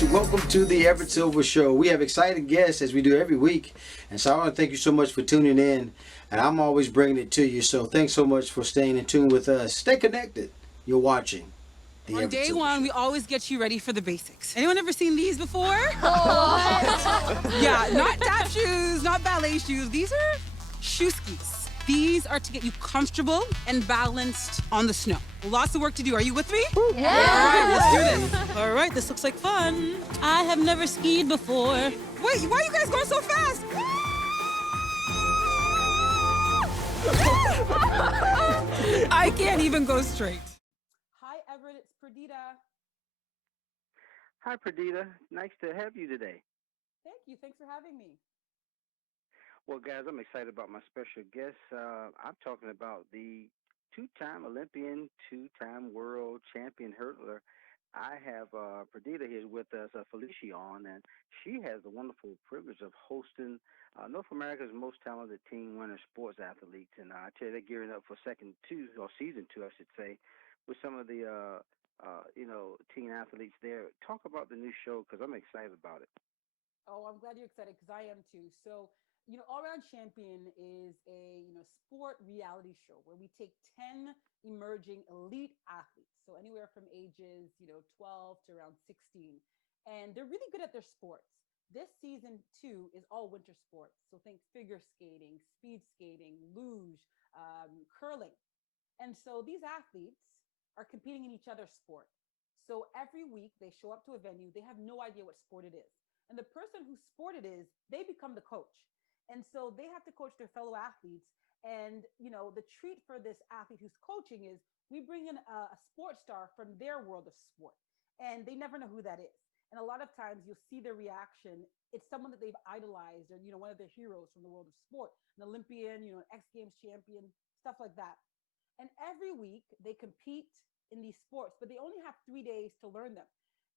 guys. Welcome to the Everett Silver Show. We have exciting guests as we do every week. And so I want to thank you so much for tuning in. And I'm always bringing it to you. So thanks so much for staying in tune with us. Stay connected. You're watching the On Everett day Silver one, Show. we always get you ready for the basics. Anyone ever seen these before? What? Yeah, not tap shoes, not ballet shoes. These are shoe skis. These are to get you comfortable and balanced on the snow. Lots of work to do. Are you with me? Yeah. All right, let's do this. All right, this looks like fun. I have never skied before. Wait, why are you guys going so fast? I can't even go straight. Hi, Everett. It's Perdita. Hi, Perdita. Nice to have you today. Thank you. Thanks for having me. Well, guys, I'm excited about my special guest. I'm talking about the two-time Olympian, two-time world champion hurdler. I have Perdita here with us, Felicien, and she has the wonderful privilege of hosting North America's most talented teen winter sports athletes. And I tell you, they're gearing up for season two, I should say, with some of the teen athletes there. Talk about the new show because I'm excited about it. Oh, I'm glad you're excited because I am too. So, All Around Champion is a, sport reality show where we take 10 emerging elite athletes. So anywhere from ages, 12 to around 16. And they're really good at their sports. This season two is all winter sports. So think figure skating, speed skating, luge, curling. And so these athletes are competing in each other's sport. So every week they show up to a venue, they have no idea what sport it is. And the person whose sport it is, they become the coach. And so they have to coach their fellow athletes. And, the treat for this athlete who's coaching is we bring in a sports star from their world of sport. And they never know who that is. And a lot of times you'll see their reaction. It's someone that they've idolized or, one of their heroes from the world of sport, an Olympian, an X Games champion, stuff like that. And every week they compete in these sports, but they only have 3 days to learn them.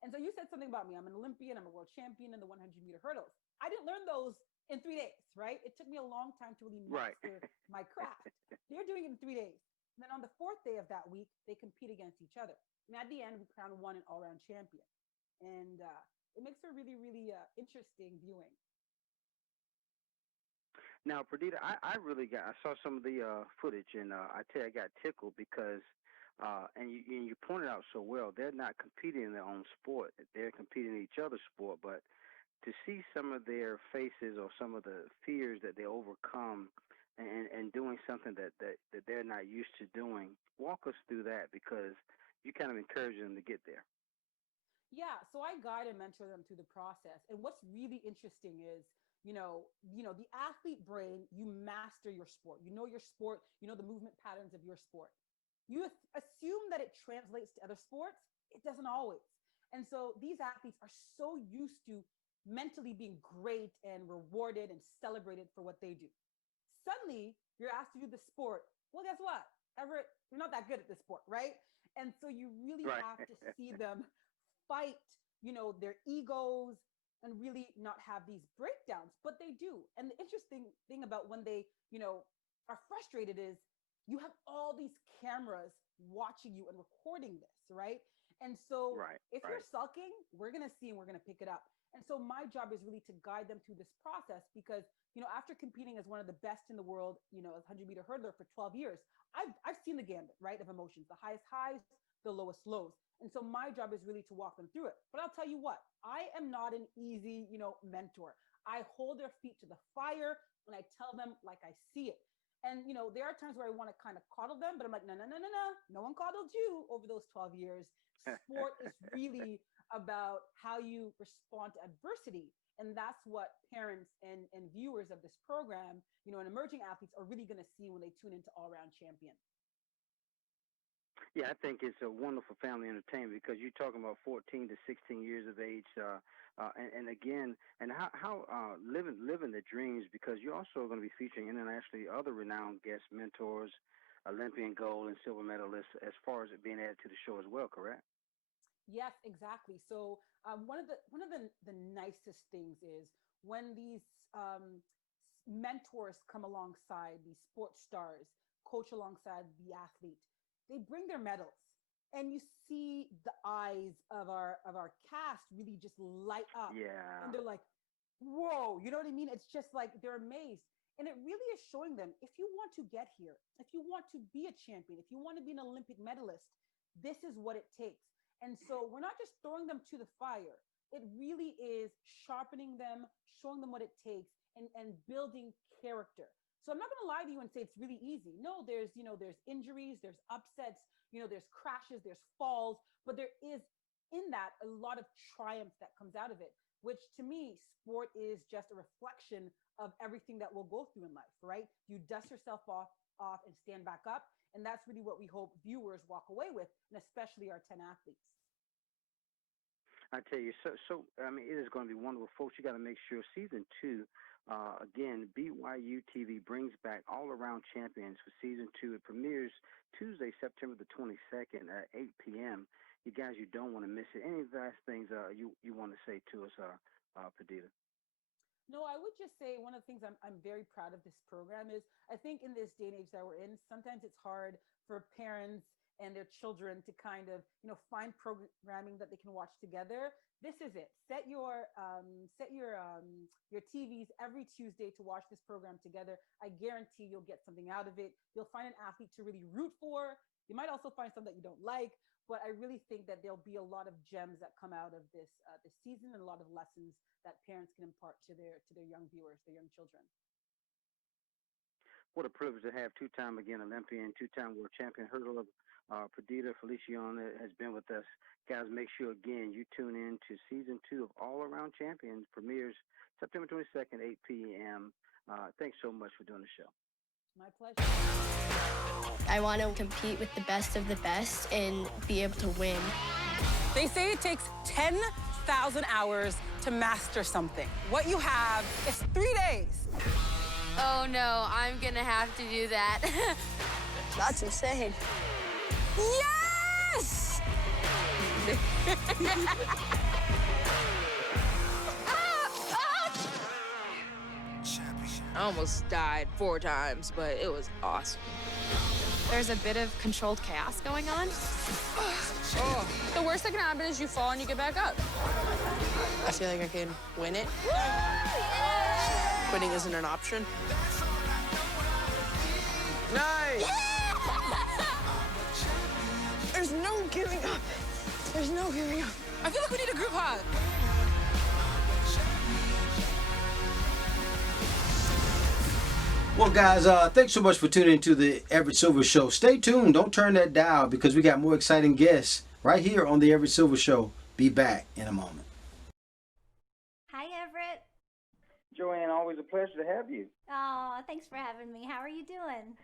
And so you said something about me. I'm an Olympian. I'm a world champion in the 100-meter hurdles. I didn't learn those in 3 days, right? It took me a long time to really Right. master my craft. They're doing it in 3 days. And then on the fourth day of that week, they compete against each other. And at the end, we crown one an all-around champion. And it makes for really, really interesting viewing. Now, Perdita, I saw some of the footage, and I tell you, I got tickled because, and you pointed out so well, they're not competing in their own sport; they're competing in each other's sport. But to see some of their faces or some of the fears that they overcome, and doing something that they're not used to doing, walk us through that because you kind of encourage them to get there. Yeah, so I guide and mentor them through the process. And what's really interesting is, the athlete brain, you master your sport. You know your sport, you know the movement patterns of your sport. You assume that it translates to other sports. It doesn't always. And so these athletes are so used to mentally being great and rewarded and celebrated for what they do. Suddenly, you're asked to do the sport. Well, guess what? Everett, you're not that good at this sport, right? And so you really Right. have to see them fight, their egos and really not have these breakdowns, but they do. And the interesting thing about when they, are frustrated is you have all these cameras watching you and recording this, right? And so Right. if Right. you're sulking, we're going to see and we're going to pick it up. And so my job is really to guide them through this process because, after competing as one of the best in the world, as 100-meter hurdler for 12 years, I've seen the gambit, right, of emotions, the highest highs, the lowest lows. And so my job is really to walk them through it. But I'll tell you what, I am not an easy, mentor. I hold their feet to the fire and I tell them like I see it. And, there are times where I want to kind of coddle them, but I'm like, no, no, no, no, no. No one coddled you over those 12 years. Sport is really about how you respond to adversity. And that's what parents and viewers of this program, and emerging athletes are really going to see when they tune into All Around Champion. Yeah, I think it's a wonderful family entertainment because you're talking about 14 to 16 years of age, and again, and how living the dreams because you're also going to be featuring internationally other renowned guest mentors, Olympian gold and silver medalists, as far as it being added to the show as well. Correct? Yes, exactly. So one of the nicest things is when these mentors come alongside these sports stars, coach alongside the athlete, they bring their medals. and you see the eyes of our cast really just light up, Yeah. and they're like, whoa, you know what I mean? It's just like they're amazed. And it really is showing them, if you want to get here, if you want to be a champion, if you want to be an Olympic medalist, this is what it takes. And so we're not just throwing them to the fire. It really is sharpening them, showing them what it takes, and building character. So I'm not going to lie to you and say it's really easy. No, there's injuries, there's upsets, there's crashes, there's falls, but there is in that a lot of triumph that comes out of it, which to me, sport is just a reflection of everything that we'll go through in life, right? You dust yourself off and stand back up. And that's really what we hope viewers walk away with, and especially our 10 athletes. I tell you, so I mean, it is going to be wonderful, folks. You got to make sure season two, again, BYU TV brings back All Around Champions for season two. It premieres Tuesday, September the 22nd at 8 p.m. You guys, you don't want to miss it. Any last things you want to say to us, Perdita? No, I would just say one of the things I'm very proud of this program is, I think in this day and age that we're in, sometimes it's hard for parents and their children to kind of, find programming that they can watch together. This is it. Set your TVs every Tuesday to watch this program together. I guarantee you'll get something out of it. You'll find an athlete to really root for. You might also find some that you don't like, but I really think that there'll be a lot of gems that come out of this season, and a lot of lessons that parents can impart to their young viewers, their young children. What a privilege to have two-time again Olympian, two-time world champion hurdler, Perdita Felicien has been with us. Guys, make sure again you tune in to season two of All Around Champions. Premieres September 22nd, 8 p.m. Thanks so much for doing the show. My pleasure. I want to compete with the best of the best and be able to win. They say it takes 10,000 hours to master something. What you have is 3 days. Oh no, I'm gonna have to do that. That's insane. Yes! I almost died 4 times, but it was awesome. There's a bit of controlled chaos going on. Oh. The worst that can happen is you fall and you get back up. I feel like I can win it. Quitting isn't an option. Nice! There's no giving up. There's no giving up. I feel like we need a group hug. Well, guys, thanks so much for tuning into the Everett Silver Show. Stay tuned. Don't turn that dial, because we got more exciting guests right here on the Everett Silver Show. Be back in a moment. Hi, Everett. Joann, always a pleasure to have you. Oh, thanks for having me. How are you doing?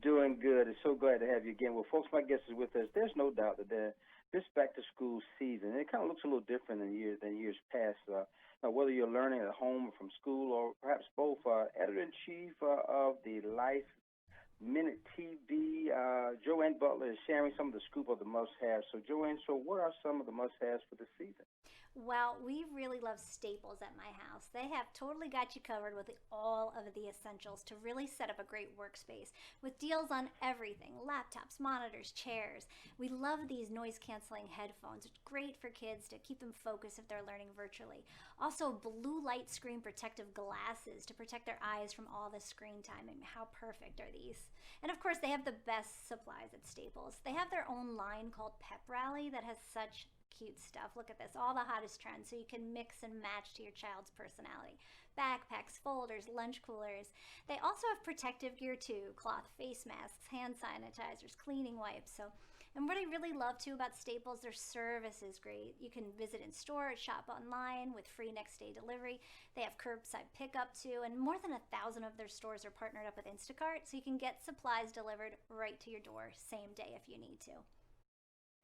Doing good. It's so glad to have you again. Well, folks, my guest is with us. There's no doubt that this back-to-school season, it kind of looks a little different than years past. Whether you're learning at home or from school, or perhaps both, editor-in-chief of the Life Minute TV, Joann Butler, is sharing some of the scoop of the must-haves. So, Joann, what are some of the must-haves for this season? Well, we really love staples at my house. They have totally got you covered with all of the essentials to really set up a great workspace, with deals on everything: laptops, monitors, chairs. We love these noise-canceling headphones. It's great for kids to keep them focused if they're learning virtually. Also, blue light screen protective glasses to protect their eyes from all the screen time. I mean, how perfect are these? And of course, they have the best supplies at Staples. They have their own line called Pep Rally that has such cute stuff. Look at this, all the hottest trends, so you can mix and match to your child's personality. Backpacks, folders, lunch coolers. They also have protective gear too: cloth face masks, hand sanitizers, cleaning wipes. And what I really love too about Staples, their service is great. You can visit in store, shop online with free next day delivery. They have curbside pickup too, and more than 1,000 of their stores are partnered up with Instacart, so you can get supplies delivered right to your door same day if you need to.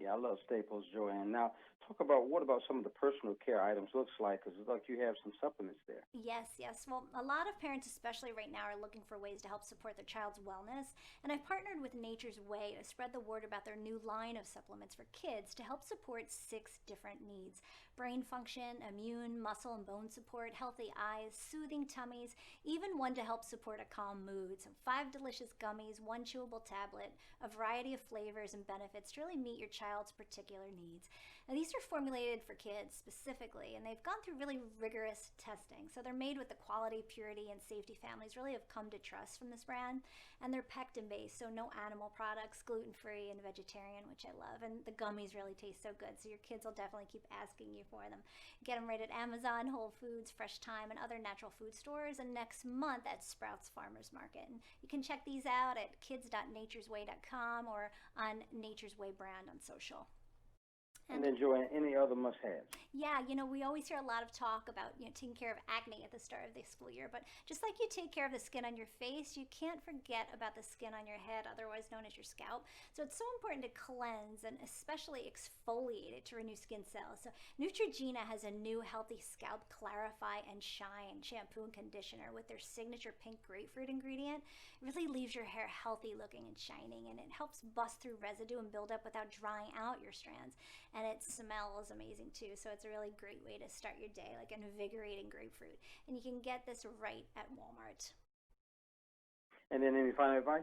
Yeah, I love Staples, Joann. Now, what about some of the personal care items looks like? Because it's like you have some supplements there. Yes. Well, a lot of parents, especially right now, are looking for ways to help support their child's wellness. And I've partnered with Nature's Way to spread the word about their new line of supplements for kids to help support 6 different needs: brain function, immune, muscle and bone support, healthy eyes, soothing tummies, even one to help support a calm mood. So 5 delicious gummies, 1 chewable tablet, a variety of flavors and benefits to really meet your child's child's particular needs. Now, these are formulated for kids specifically, and they've gone through really rigorous testing. So they're made with the quality, purity, and safety families really have come to trust from this brand. And they're pectin-based, so no animal products, gluten-free and vegetarian, which I love. And the gummies really taste so good, so your kids will definitely keep asking you for them. Get them right at Amazon, Whole Foods, Fresh Thyme, and other natural food stores, and next month at Sprouts Farmers Market. And you can check these out at kids.naturesway.com or on Nature's Way brand on social. And then, Joann, any other must-haves? Yeah, we always hear a lot of talk about, taking care of acne at the start of the school year, but just like you take care of the skin on your face, you can't forget about the skin on your head, otherwise known as your scalp. So it's so important to cleanse and especially exfoliate it to renew skin cells. So Neutrogena has a new Healthy Scalp Clarify and Shine shampoo and conditioner with their signature pink grapefruit ingredient. It really leaves your hair healthy looking and shining, and it helps bust through residue and build up without drying out your strands. And it smells amazing too, so it's a really great way to start your day, like invigorating grapefruit. And you can get this right at Walmart. And then any final advice?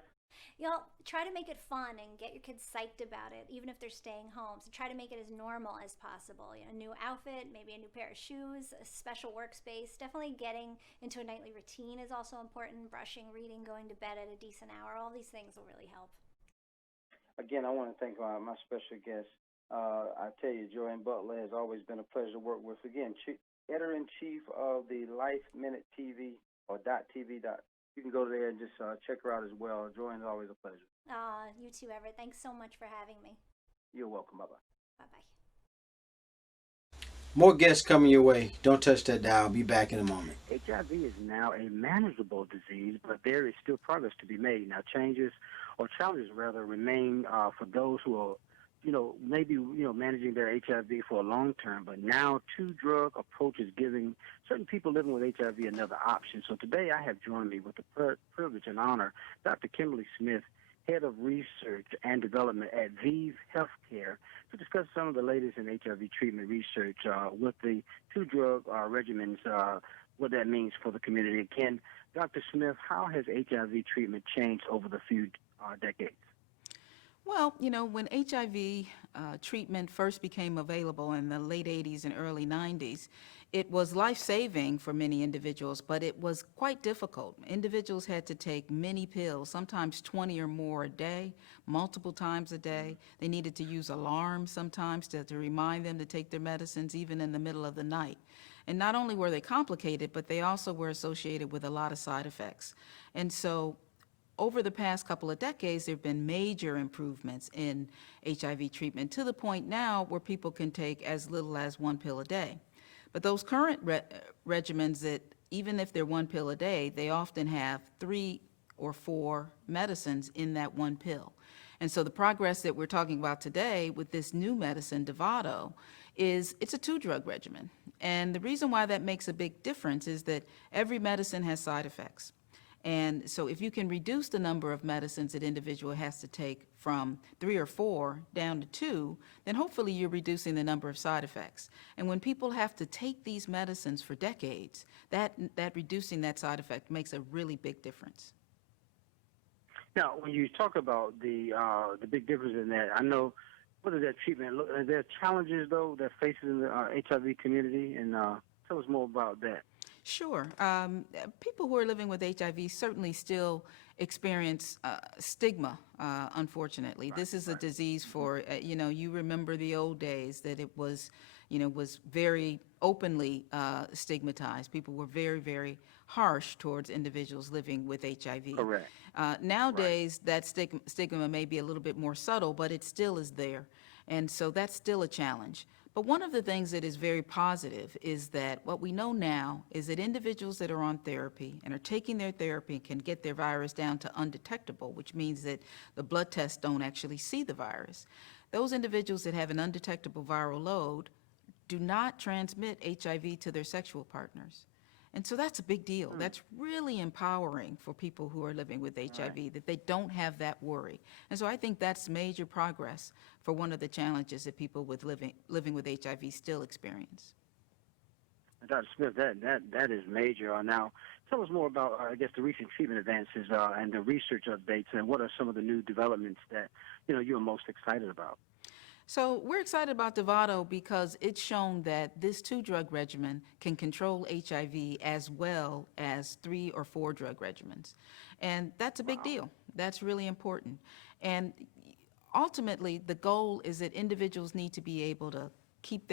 Try to make it fun and get your kids psyched about it, even if they're staying home. So try to make it as normal as possible. A new outfit, maybe a new pair of shoes, a special workspace. Definitely getting into a nightly routine is also important. Brushing, reading, going to bed at a decent hour. All these things will really help. Again, I want to thank my special guest. I tell you, Joann Butler has always been a pleasure to work with. Again, editor-in-chief of the Life Minute TV or .tv. You can go there and just check her out as well. Joann is always a pleasure. You too, Everett. Thanks so much for having me. You're welcome. Bye-bye. Bye-bye. More guests coming your way. Don't touch that dial. Be back in a moment. HIV is now a manageable disease, but there is still progress to be made. Now, challenges remain for those who are maybe managing their HIV for a long term, but now two-drug approach is giving certain people living with HIV another option. So today I have joined me with the privilege and honor Dr. Kimberly Smith, Head of Research and Development at ViiV Healthcare, to discuss some of the latest in HIV treatment research with the two-drug regimens, what that means for the community. Again, Dr. Smith, how has HIV treatment changed over the few decades? Well, when HIV treatment first became available in the late 80s and early 90s, it was life-saving for many individuals, but it was quite difficult. Individuals had to take many pills, sometimes 20 or more a day, multiple times a day. They needed to use alarms sometimes to remind them to take their medicines, even in the middle of the night. And not only were they complicated, but they also were associated with a lot of side effects. And so over the past couple of decades, there have been major improvements in HIV treatment to the point now where people can take as little as one pill a day. But those current regimens that, even if they're one pill a day, they often have 3 or 4 medicines in that one pill. And so the progress that we're talking about today with this new medicine, Dovato, it's a 2-drug regimen. And the reason why that makes a big difference is that every medicine has side effects. And so if you can reduce the number of medicines that individual has to take from 3 or 4 down to 2, then hopefully you're reducing the number of side effects. And when people have to take these medicines for decades, that reducing that side effect makes a really big difference. Now, when you talk about the big difference in that, I know, what does that treatment look? Are there challenges, though, that faces in the HIV community? And tell us more about that. Sure. People who are living with HIV certainly still experience stigma, unfortunately. This is a disease for, you remember the old days that it was, was very openly stigmatized. People were very, very harsh towards individuals living with HIV. Correct. Nowadays, that stigma may be a little bit more subtle, but it still is there. And so that's still a challenge. But one of the things that is very positive is that what we know now is that individuals that are on therapy and are taking their therapy can get their virus down to undetectable, which means that the blood tests don't actually see the virus. Those individuals that have an undetectable viral load do not transmit HIV to their sexual partners. And so that's a big deal. That's really empowering for people who are living with HIV, that they don't have that worry. And so I think that's major progress for one of the challenges that people with living with HIV still experience. Dr. Smith, that is major. Now, tell us more about, I guess, the recent treatment advances and the research updates, and what are some of the new developments that, you're most excited about? So we're excited about Dovato because it's shown that this 2-drug regimen can control HIV as well as 3 or 4 drug regimens. And that's a big deal. That's really important. And ultimately, the goal is that individuals need to be able to keep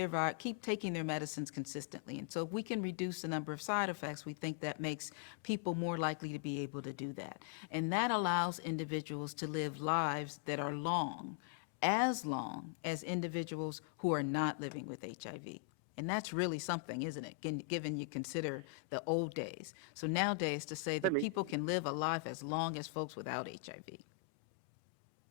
taking their medicines consistently. And so if we can reduce the number of side effects, we think that makes people more likely to be able to do that. And that allows individuals to live lives that are long as individuals who are not living with HIV. And that's really something, isn't it, given you consider the old days. So nowadays, to say that people can live a life as long as folks without HIV.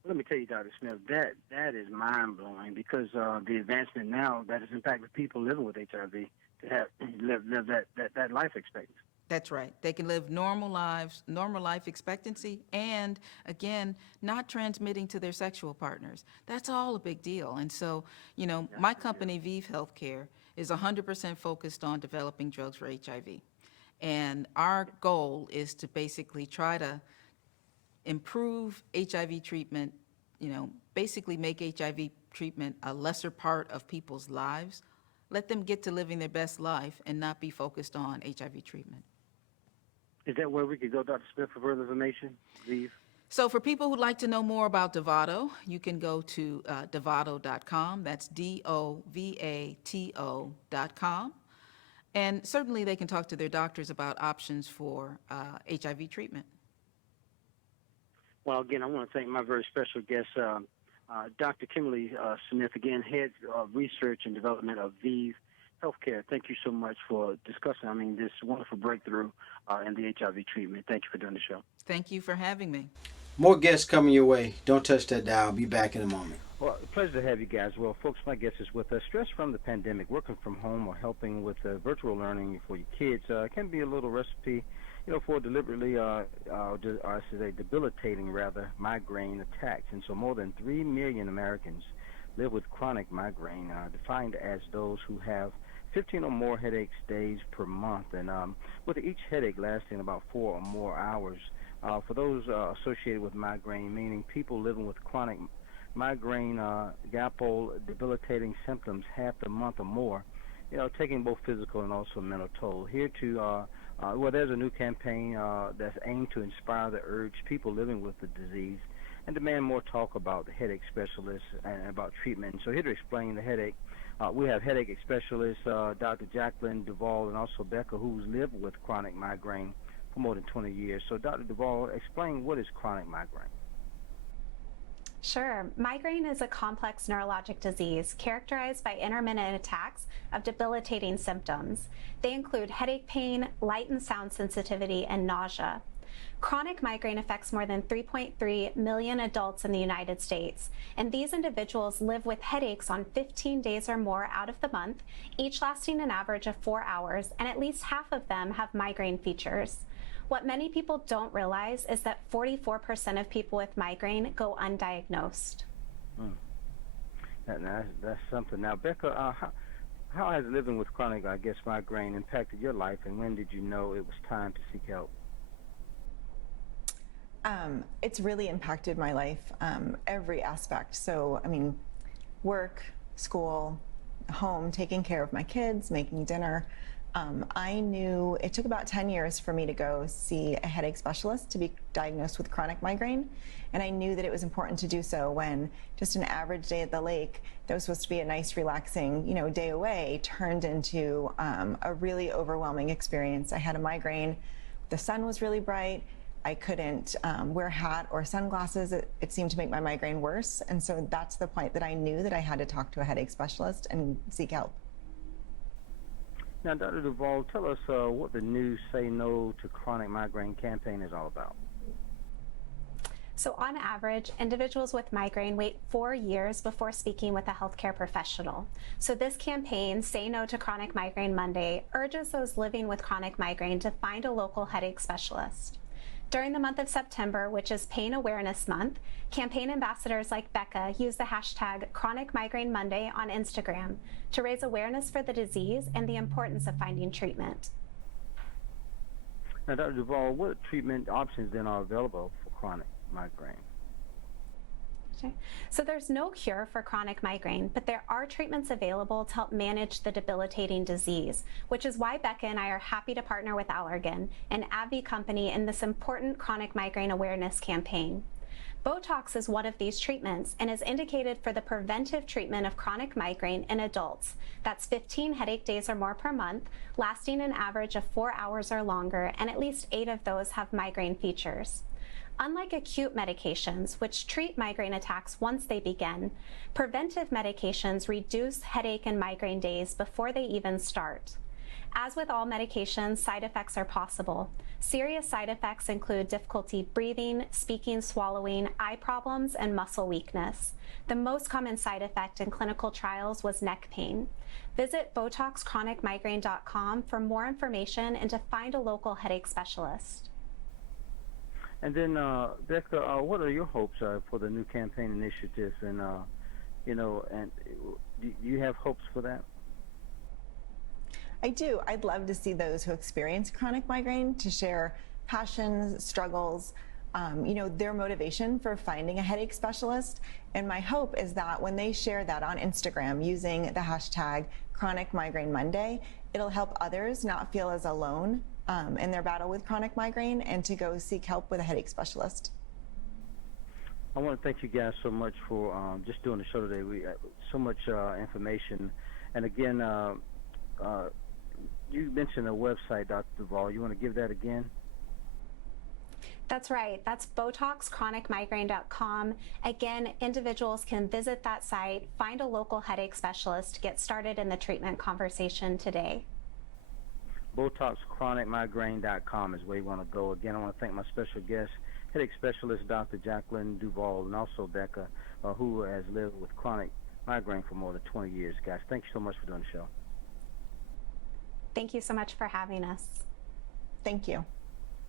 Let me tell you, Dr. Smith, that is mind-blowing because the advancement now that has impacted people living with HIV to have live that life expectancy. That's right. They can live normal lives, normal life expectancy, and again, not transmitting to their sexual partners. That's all a big deal. And so, my company, Vive Healthcare, is 100% focused on developing drugs for HIV. And our goal is to basically try to improve HIV treatment, basically make HIV treatment a lesser part of people's lives, let them get to living their best life and not be focused on HIV treatment. Is that where we could go, Dr. Smith, for further information? Vive? So for people who'd like to know more about Dovato, you can go to Dovato.com. That's DOVATO.com. And certainly they can talk to their doctors about options for HIV treatment. Well, again, I want to thank my very special guest, Dr. Kimberly Smith, again, Head of Research and Development of Vive Healthcare. Thank you so much for discussing, this wonderful breakthrough in the HIV treatment. Thank you for doing the show. Thank you for having me. More guests coming your way. Don't touch that dial. I'll be back in a moment. Well, pleasure to have you guys. Well, folks, my guest is with us. Stress from the pandemic, working from home or helping with virtual learning for your kids can be a little recipe, for deliberately, debilitating migraine attacks. And so more than 3 million Americans live with chronic migraine, defined as those who have 15 or more headaches days per month, and with each headache lasting about 4 or more hours. For those associated with migraine, meaning people living with chronic migraine, GAPO, debilitating symptoms half the month or more, taking both physical and also mental toll. Here to, there's a new campaign that's aimed to inspire the urge people living with the disease and demand more talk about the headache specialists and about treatment. So here to explain the headache, we have headache specialists Dr. Jaclyn, Duvall, and also Becca, who's lived with chronic migraine for more than 20 years. So Dr. Duvall, explain what is chronic migraine. Sure. Migraine is a complex neurologic disease characterized by intermittent attacks of debilitating symptoms. They include headache pain, light and sound sensitivity, and nausea. Chronic migraine affects more than 3.3 million adults in the United States, and these individuals live with headaches on 15 days or more out of the month, each lasting an average of 4 hours, and at least half of them have migraine features. What many people don't realize is that 44% of people with migraine go undiagnosed. That's something. Now, Becca, how has living with chronic, migraine impacted your life, and when did you know it was time to seek help? It's really impacted my life, every aspect. So, work, school, home, taking care of my kids, making dinner. I knew it took about 10 years for me to go see a headache specialist to be diagnosed with chronic migraine. And I knew that it was important to do so when just an average day at the lake that was supposed to be a nice, relaxing, day away turned into a really overwhelming experience. I had a migraine. The sun was really bright. I couldn't wear a hat or sunglasses. It seemed to make my migraine worse. And so that's the point that I knew that I had to talk to a headache specialist and seek help. Now, Dr. Duvall, tell us what the new Say No to Chronic Migraine campaign is all about. So on average, individuals with migraine wait 4 years before speaking with a healthcare professional. So this campaign, Say No to Chronic Migraine Monday, urges those living with chronic migraine to find a local headache specialist. During the month of September, which is Pain Awareness Month, campaign ambassadors like Becca use the hashtag Chronic Migraine Monday on Instagram to raise awareness for the disease and the importance of finding treatment. Now, Dr. Duvall, what treatment options then are available for chronic migraine? So there's no cure for chronic migraine, but there are treatments available to help manage the debilitating disease, which is why Becca and I are happy to partner with Allergan, an AbbVie company, in this important chronic migraine awareness campaign. Botox is one of these treatments and is indicated for the preventive treatment of chronic migraine in adults. That's 15 headache days or more per month, lasting an average of 4 hours or longer, and at least 8 of those have migraine features. Unlike acute medications, which treat migraine attacks once they begin, preventive medications reduce headache and migraine days before they even start. As with all medications, side effects are possible. Serious side effects include difficulty breathing, speaking, swallowing, eye problems, and muscle weakness. The most common side effect in clinical trials was neck pain. Visit BotoxChronicMigraine.com for more information and to find a local headache specialist. And then, Becca, what are your hopes for the new campaign initiatives? And, and do you have hopes for that? I do. I'd love to see those who experience chronic migraine to share passions, struggles, their motivation for finding a headache specialist. And my hope is that when they share that on Instagram using the hashtag Chronic Migraine Monday, it'll help others not feel as alone in their battle with chronic migraine and to go seek help with a headache specialist. I want to thank you guys so much for just doing the show today. We so much information. And again, you mentioned a website, Dr. Duvall. You want to give that again? That's right. That's BotoxChronicMigraine.com. Again, individuals can visit that site, find a local headache specialist to get started in the treatment conversation today. BotoxChronicMigraine.com is where you want to go. Again, I want to thank my special guest, headache specialist Dr. Jaclyn Duvall, and also Becca, who has lived with chronic migraine for more than 20 years. Guys, thank you so much for doing the show. Thank you so much for having us. Thank you.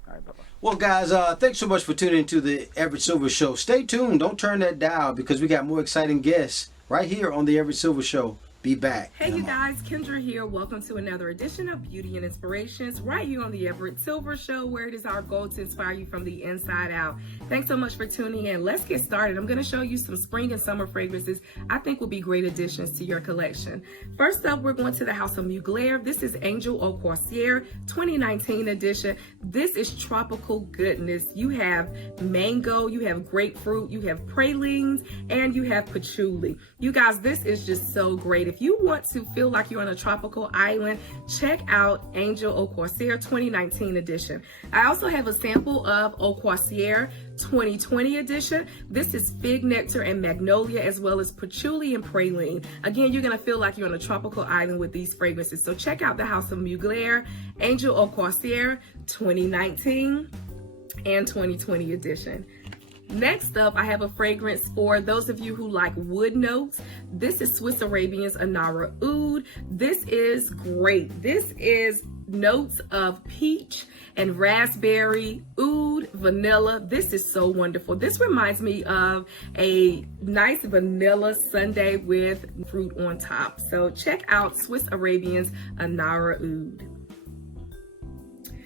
All right, bye-bye. Well, guys, thanks so much for tuning into the Everett Silver Show. Stay tuned. Don't turn that dial because we got more exciting guests right here on the Everett Silver Show. Be back. Hey, you guys, Kendra here. Welcome to another edition of Beauty and Inspirations right here on the Everett Silver Show, where it is our goal to inspire you from the inside out. Thanks so much for tuning in. Let's get started. I'm going to show you some spring and summer fragrances I think will be great additions to your collection. First up, we're going to the House of Mugler. This is Angel Au Corsaire 2019 edition. This is tropical goodness. You have mango, you have grapefruit, you have pralines, and you have patchouli. You guys, this is just so great. If you want to feel like you're on a tropical island, check out Angel Au Corsaire 2019 edition. I also have a sample of Au Corsaire 2020 edition. This is fig, nectar, and magnolia, as well as patchouli and praline. Again, you're going to feel like you're on a tropical island with these fragrances. So check out the House of Mugler, Angel Au Corsaire 2019 and 2020 edition. Next up, I have a fragrance for those of you who like wood notes. This is Swiss Arabian's Anara Oud. This is great. This is notes of peach and raspberry, oud, vanilla. This is so wonderful. This reminds me of a nice vanilla sundae with fruit on top. So check out Swiss Arabian's Anara Oud.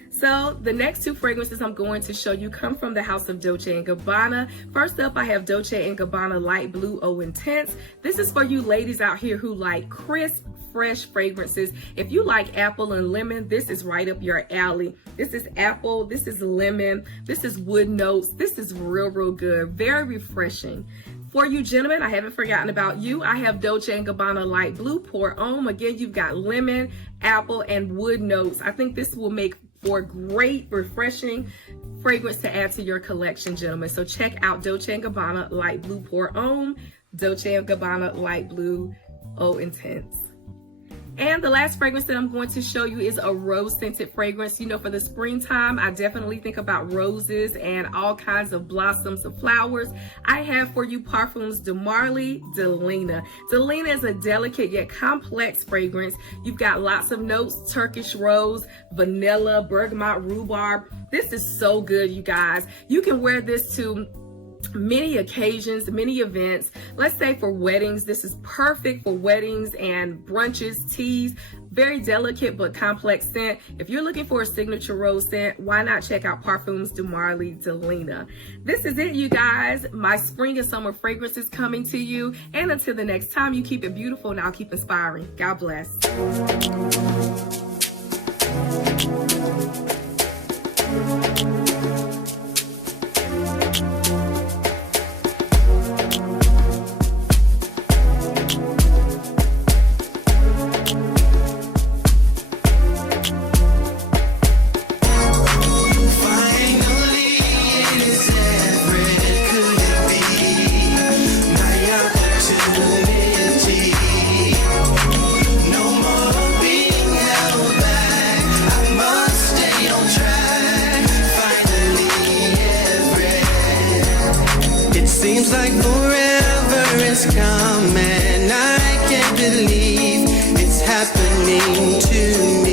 So the next two fragrances I'm going to show you come from the House of Dolce & Gabbana. First up, I have Dolce & Gabbana Light Blue Eau Intense. This is for you ladies out here who like crisp, fresh fragrances. If you like apple and lemon, this is right up your alley. This is apple, this is lemon, this is wood notes. This is real, real good. Very refreshing. For you gentlemen, I haven't forgotten about you. I have Dolce & Gabbana Light Blue Pour Homme. Again, you've got lemon, apple, and wood notes. I think this will make for great, refreshing fragrance to add to your collection, gentlemen. So check out Dolce & Gabbana Light Blue Pour Homme, Dolce & Gabbana Light Blue Eau Intense. And the last fragrance that I'm going to show you is a rose-scented fragrance. You know, for the springtime, I definitely think about roses and all kinds of blossoms of flowers. I have for you Parfums de Marly Delina. Delina is a delicate yet complex fragrance. You've got lots of notes: Turkish rose, vanilla, bergamot, rhubarb. This is so good, you guys. You can wear this to many occasions, many events. Let's say for weddings, this is perfect for weddings and brunches, teas. Very delicate but complex scent. If you're looking for a signature rose scent, why not check out Parfums de Marly de Lena. This is it, you guys. My spring and summer fragrance is coming to you. And until the next time, you keep it beautiful and I'll keep inspiring. God bless. Seems like forever is coming. I can't believe it's happening to me.